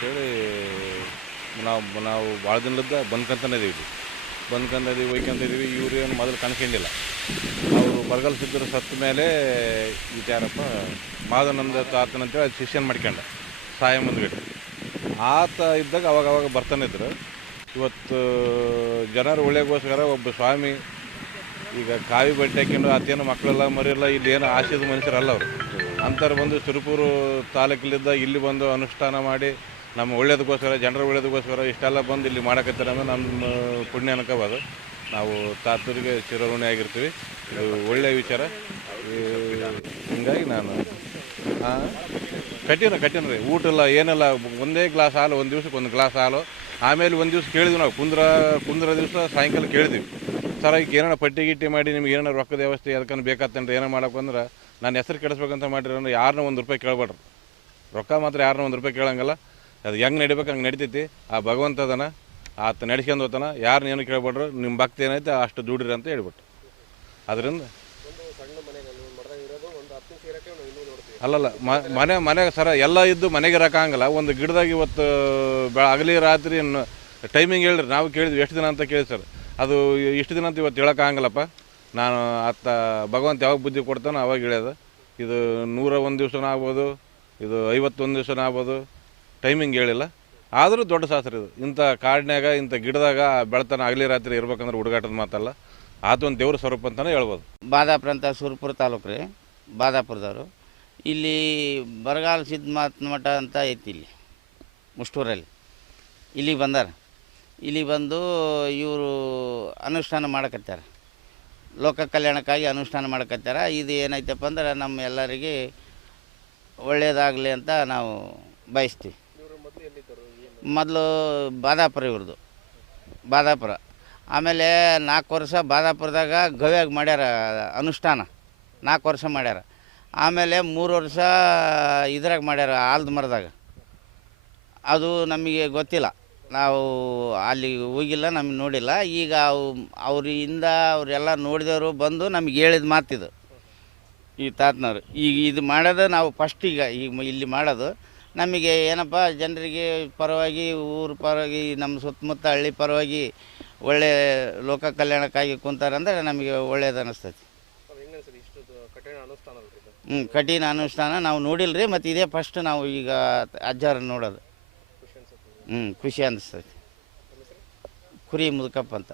ಅಂತೇಳಿ ನಾವು ಭಾಳ ದಿನದ ಬಂದ್ಕೊಂತಾನೆ ಇದೀವಿ ಒಯ್ಕೊಂತಿದ್ದೀವಿ. ಇವ್ರು ಏನು ಮೊದಲು ಕಣ್ಕೊಂಡಿಲ್ಲ. ಅವರು ಬರಗಾಲ ಸಿದ್ಧರು ಸತ್ತ ಮೇಲೆ ಯಾರಪ್ಪ ಮಾಧವನಂದ ತಾತನಂತೇಳಿ ಅದು ಶಿಷ್ಯನ ಮಾಡ್ಕೊಂಡ ಸಾಯ ಮುಂದ್ಗಡೆ ಆತ ಇದ್ದಾಗ ಅವಾಗ ಬರ್ತಾನೆ ಇದ್ರು. ಇವತ್ತು ಜನರ ಒಳ್ಳೆಗೋಸ್ಕರ ಒಬ್ಬ ಸ್ವಾಮಿ ಈಗ ಕಾವಿ ಬಟ್ಟೆ ಹಾಕೊಂಡು ಆತೇನು ಮಕ್ಕಳೆಲ್ಲ ಮರಿಯಲ್ಲ, ಇಲ್ಲಿ ಏನು ಆಶಯದ ಮನುಷ್ಯರಲ್ಲ ಅವರು. ಅಂಥವ್ರು ಬಂದು ಸುರಪುರ ತಾಲೂಕಲ್ಲಿದ್ದ ಇಲ್ಲಿ ಬಂದು ಅನುಷ್ಠಾನ ಮಾಡಿ ನಮ್ಮ ಒಳ್ಳೇದಕ್ಕೋಸ್ಕರ, ಜನರ ಒಳ್ಳೇದಕ್ಕೋಸ್ಕರ ಇಷ್ಟೆಲ್ಲ ಬಂದು ಇಲ್ಲಿ ಮಾಡಕತ್ತಾರೆ ಅಂದರೆ ನಮ್ಮ ಪುಣ್ಯ ಅನ್ಕೋಬೋದು. ನಾವು ತಾತರಿಗೆ ಚಿರಋಣಿ ಆಗಿರ್ತೀವಿ. ಇದು ಒಳ್ಳೆಯ ವಿಚಾರ. ಹಿಂಗಾಗಿ ನಾನು ಕಠಿಣ ರೀ. ಊಟ ಇಲ್ಲ ಏನೆಲ್ಲ, ಒಂದೇ ಗ್ಲಾಸ್ ಹಾಲು, ಒಂದು ದಿವ್ಸಕ್ಕೆ ಒಂದು ಗ್ಲಾಸ್ ಹಾಲು. ಆಮೇಲೆ ಒಂದು ದಿವ್ಸ ಕೇಳಿದ್ವಿ ನಾವು, ಕುಂದ್ರ ದಿವಸ ಸಾಯಂಕಾಲ ಕೇಳಿದ್ವಿ, ಸರ್ ಈಗ ಏನಾರ ಪಟ್ಟಿ ಗಿಟ್ಟಿ ಮಾಡಿ ನಿಮ್ಗೆ ಏನಾರ ರೊಕ್ಕದ ವ್ಯವಸ್ಥೆ ಅದಕ್ಕನ್ನು ಬೇಕಾತಂದ್ರೆ ಏನೋ ಮಾಡೋಕ್ಕಂದ್ರೆ ನಾನು ಹೆಸರು ಕೆಡಿಸ್ಬೇಕಂತ ಮಾಡಿರಿ ಅಂದ್ರೆ ಯಾರನ್ನೂ ₹1 ಕೇಳ್ಬೇಡ್ರಿ. ರೊಕ್ಕ ಮಾತ್ರ ಯಾರನ್ನೂ ₹1 ಕೇಳಂಗಿಲ್ಲ. ಅದು ಹೆಂಗೆ ನಡಿಬೇಕು ಹಂಗೆ ನಡಿತೈತಿ. ಆ ಭಗವಂತ ಅದನ್ನು ಆತ ನಡೆಸ್ಕೊಂಡು ಹೋಗ್ತಾನೆ. ಯಾರನ್ನ ಏನು ಕೇಳ್ಬೇಡ್ರಿ, ನಿಮ್ಮ ಭಕ್ತಿ ಏನೈತೆ ಅಷ್ಟು ದುಡ್ಡಿರಿ ಅಂತ ಹೇಳ್ಬಿಟ್ಟು. ಅದರಿಂದ ಅಲ್ಲಲ್ಲ ಮನೆಗೆ ಸರ ಎಲ್ಲ ಇದ್ದು ಮನೆಗೆ ಇರೋಕ್ಕಾಗಲ್ಲ. ಒಂದು ಗಿಡದಾಗ ಇವತ್ತು ಹಗಲಿ ರಾತ್ರಿ ಟೈಮಿಂಗ್ ಹೇಳ್ರಿ. ನಾವು ಕೇಳಿದ್ವಿ ಎಷ್ಟು ದಿನ ಅಂತ ಕೇಳಿ ಸರ್. ಅದು ಇಷ್ಟು ದಿನ ಅಂತ ಇವತ್ತು ಹೇಳೋಕ್ಕಾಗಲ್ಲಪ್ಪ. ನಾನು ಭಗವಂತ ಯಾವಾಗ ಬುದ್ಧಿ ಕೊಡ್ತಾನೋ ಅವಾಗ ಹೇಳ್ಯದ. ಇದು 101 ದಿವ್ಸನೂ ಆಗ್ಬೋದು, ಇದು 51 ದಿವ್ಸನೂ ಆಗ್ಬೋದು, ಟೈಮಿಂಗ್ ಹೇಳಿಲ್ಲ. ಆದರೂ ದೊಡ್ಡ ಶಾಸ್ತ್ರ ಇದು. ಇಂಥ ಕಾಡಿನಾಗ ಇಂಥ ಗಿಡದಾಗ ಬೆಳ್ತಾನೆ ಹಗಲಿ ರಾತ್ರಿ ಇರ್ಬೇಕಂದ್ರೆ ಹುಡುಗಾಟದ ಮಾತಲ್ಲ. ಅದೊಂದು ದೇವ್ರ ಸ್ವರೂಪ ಅಂತಲೇ ಹೇಳ್ಬೋದು. ಬಾದಾಪುರ ಅಂತ ಸುರಪುರ ತಾಲೂಕು ರೀ, ಬಾದಾಪುರದವರು. ಇಲ್ಲಿ ಬರಗಾಲ ಸಿದ್ಧಮಾತ್ ಮಠ ಅಂತ ಐತಿ ಇಲ್ಲಿ ಮುಷ್ಟೂರಲ್ಲಿ. ಇಲ್ಲಿಗೆ ಬಂದಾರ. ಇಲ್ಲಿ ಬಂದು ಇವರು ಅನುಷ್ಠಾನ ಮಾಡಕತ್ತಾರೆ, ಲೋಕ ಕಲ್ಯಾಣಕ್ಕಾಗಿ ಅನುಷ್ಠಾನ ಮಾಡಕತ್ತಾರೆ. ಇದು ಏನೈತಪ್ಪ ಅಂದ್ರೆ ನಮ್ಮ ಎಲ್ಲರಿಗೆ ಒಳ್ಳೆಯದಾಗಲಿ ಅಂತ ನಾವು ಬಯಸ್ತೀವಿ. ಮೊದಲು ಬಾದಾಪುರ ಇವ್ರದ್ದು, ಬಾದಾಪುರ. ಆಮೇಲೆ 4 ವರ್ಷ ಬಾದಾಪುರದಾಗ ಗವ್ಯಾಗ ಮಾಡ್ಯಾರ ಅನುಷ್ಠಾನ, 4 ವರ್ಷ ಮಾಡ್ಯಾರ. ಆಮೇಲೆ 3 ವರ್ಷ ಇದ್ರಾಗ ಮಾಡ್ಯಾರ ಆಲ್ದ ಮರದಾಗ. ಅದು ನಮಗೆ ಗೊತ್ತಿಲ್ಲ, ನಾವು ಅಲ್ಲಿ ಹೋಗಿಲ್ಲ, ನಮಗೆ ನೋಡಿಲ್ಲ. ಈಗ ಅವರಿಂದ ಅವರೆಲ್ಲ ನೋಡಿದವರು ಬಂದು ನಮಗೆ ಹೇಳಿದ ಮಾತಿದು ಈ ತಾತನವ್ರು. ಈಗ ಇದು ಮಾಡೋದು ನಾವು ಫಸ್ಟ್ ಈಗ ಇಲ್ಲಿ ಮಾಡೋದು ನಮಗೆ ಏನಪ್ಪ, ಜನರಿಗೆ ಪರವಾಗಿ, ಊರ ಪರವಾಗಿ, ನಮ್ಮ ಸುತ್ತಮುತ್ತ ಹಳ್ಳಿ ಪರವಾಗಿ ಒಳ್ಳೆ ಲೋಕ ಕಲ್ಯಾಣಕ್ಕಾಗಿ ಕುಂತಾರಂದ್ರೆ ನಮಗೆ ಒಳ್ಳೇದು ಅನ್ನಿಸ್ತೈತಿ. ಕಠಿಣ ಅನುಷ್ಠಾನ ನಾವು ನೋಡಿಲ್ಲ ರೀ. ಮತ್ತು ಇದೇ ಫಸ್ಟ್ ನಾವು ಈಗ ಅಜ್ಜಾರ ನೋಡೋದು. ಖುಷಿ ಅನ್ನಿಸ್ತೈತಿ. ಕುರಿ ಮುದುಕಪ್ಪ ಅಂತ.